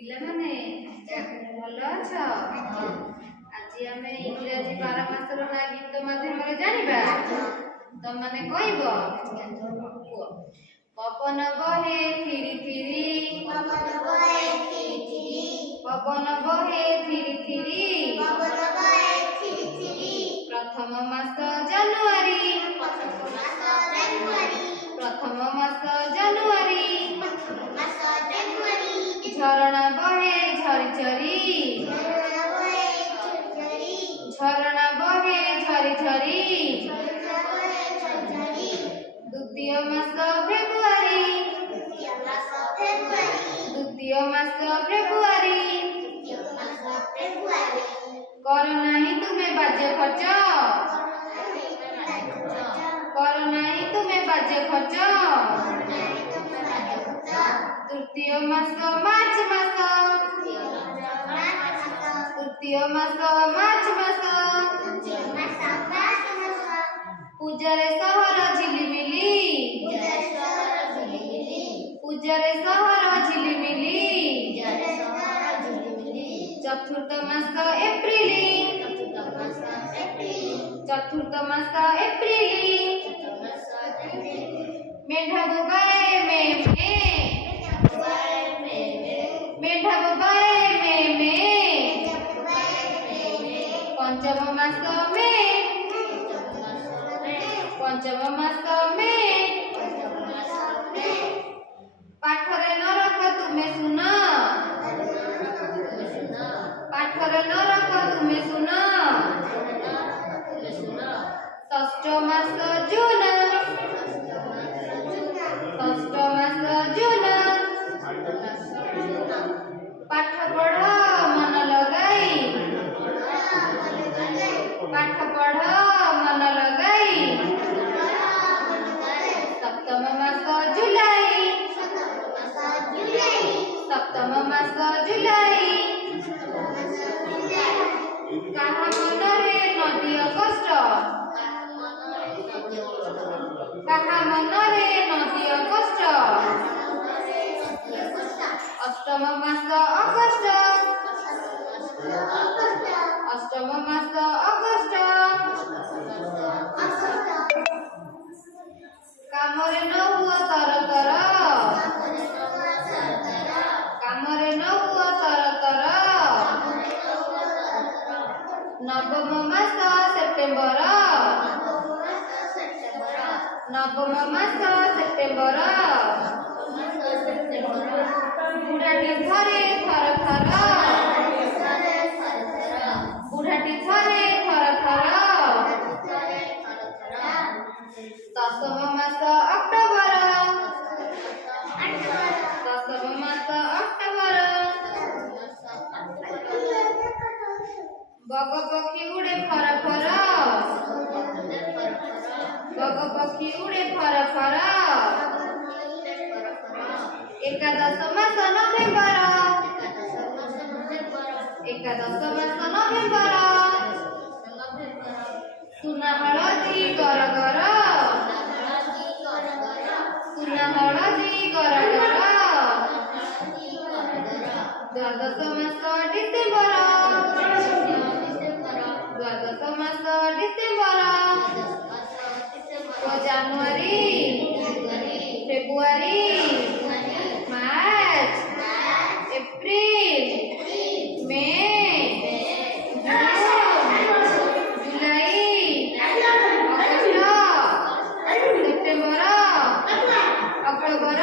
ପିଲାମାନେ ଭଲ ଅଛ? ଆଜି ଆମେ ଇଂରାଜୀ 12 ମାସର ନା ଗୀତ ମାଧ୍ୟମରେ ଜାଣିବା। ତମମାନେ କହିବ ପବନ ବହେ ଥିରି ଥିରି, ପବନ ବହେ ଥିରି ଥିରି, ପବନ ବହେ ଥିରି ଥିରି, ପବନ ବହେ ଥିରି ଥିରି। ପ୍ରଥମ ମାସ ଜାନୁଆରୀ, ପ୍ରଥମ ମାସ ଜାନୁଆରୀ, ପ୍ରଥମ ମାସ ଜାନୁଆରୀ, ପ୍ରଥମ ମାସ ଜାନୁଆରୀ। ଝରଣା ବହେ ଝରି ଝରି, ଝରଣା ବହେ ଝରି ଝରି, ଝରଣା ବହେ ଝରି ଝରି। ଝରଣା ବହେ ଝରି ଝରି। ଦ୍ୱିତୀୟ ମାସ ଫେବୃଆରୀ, ଦ୍ୱିତୀୟ ମାସ ଫେବୃଆରୀ, ଦ୍ୱିତୀୟ ମାସ ଫେବୃଆରୀ। ଦ୍ୱିତୀୟ ମାସ ଫେବୃଆରୀ। କର ନାହିଁ ତୁମେ ବାଜେ ଖର୍ଚ୍ଚ, କର ନାହିଁ ତୁମେ ବାଜେ ଖର୍ଚ୍ଚ। ତୃତୀୟ ମାସ ମାର୍ଚ୍ଚ ମାସ, ତୃତୀୟ ମାସ ମାର୍ଚ୍ଚ ମାସ। ପୂଜାରେ ସହର ଝିଲିମିଲି, ପୂଜାରେ ସହର ଝିଲିମିଲି। ଚତୁର୍ଥ ମାସ ଏପ୍ରିଲ, ଚତୁର୍ଥ ମାସ ଏପ୍ରିଲ। ମେଣ୍ଢ ବୋବାଏ ମେ ମେ, ମେଣ୍ଢ ବୋବାଏ ମେ ମେ। ପଞ୍ଚମ ମାସ ମେ, ପଞ୍ଚମ ମାସ ମେ। ପାଠରେ ନ ରଖ ତୁମେ ଶୁନ, ପାଠରେ ନ ରଖ ତୁମେ ଶୁନ। ଷଷ୍ଠ ମାସ ଜୁନ, ଷଷ୍ଠ ମାସ ଜୁନ। ପାଠ ପଢ ମନ ଲଗାଇ, ପାଠ ପଢ ମନ ଲଗାଇ। ସପ୍ତମ ମାସ ଜୁଲାଇ, ସପ୍ତମ ମାସ ଜୁଲାଇ। କାହା ମନରେ ନଦିଅ କଷ୍ଟ, କାହା ମନରେ ନଦିଅ କଷ୍ଟ। ଅଷ୍ଟମ ମାସ ଅଗଷ୍ଟ, ଅଷ୍ଟମ ମାସ ଅଗଷ୍ଟ। କାମରେ ନ ହୁଅ ତର ତର, କାମରେ ନ ହୁଅ ତର ତର। ନବମ ମାସ ସେପ୍ଟେମ୍ବର, ନବମ ମାସ ସେପ୍ଟେମ୍ବର। ବୁଢ଼ାଟି ଥରେ ଥର ଥର, ବୁଢ଼ାଟି ଥରେ ଥର ଥର। ଦଶମ ମାସ ଅକ୍ଟୋବର, ଦଶମ ମାସ ଅକ୍ଟୋବର। ବଗ ପକ୍ଷୀ ଉଡ଼େ ଫର ଫର, ବଗ ପକ୍ଷୀ ଉଡ଼େ ଫର ଫର। ଏକାଦଶ ମାସ ନଭେମ୍ବର, ଏକାଦଶ ମାସ ନଭେମ୍ବର। ସୁନା ହଳଦୀ ଗର ଗର, ସୁନା ହଳଦୀ ଗର ଗର। ଦ୍ୱାଦଶ ମାସ ଡିସେମ୍ବର, ଦ୍ୱାଦଶ ମାସ ଡିସେମ୍ବର। ଜାନୁଆରୀ, ଫେବୃଆରୀ, ମାର୍ଚ୍ଚ, ଏପ୍ରିଲ, ମେ, ଜୁଲାଇ, ଅଗଷ୍ଟ, ସେପ୍ଟେମ୍ବର, ଅକ୍ଟୋବର।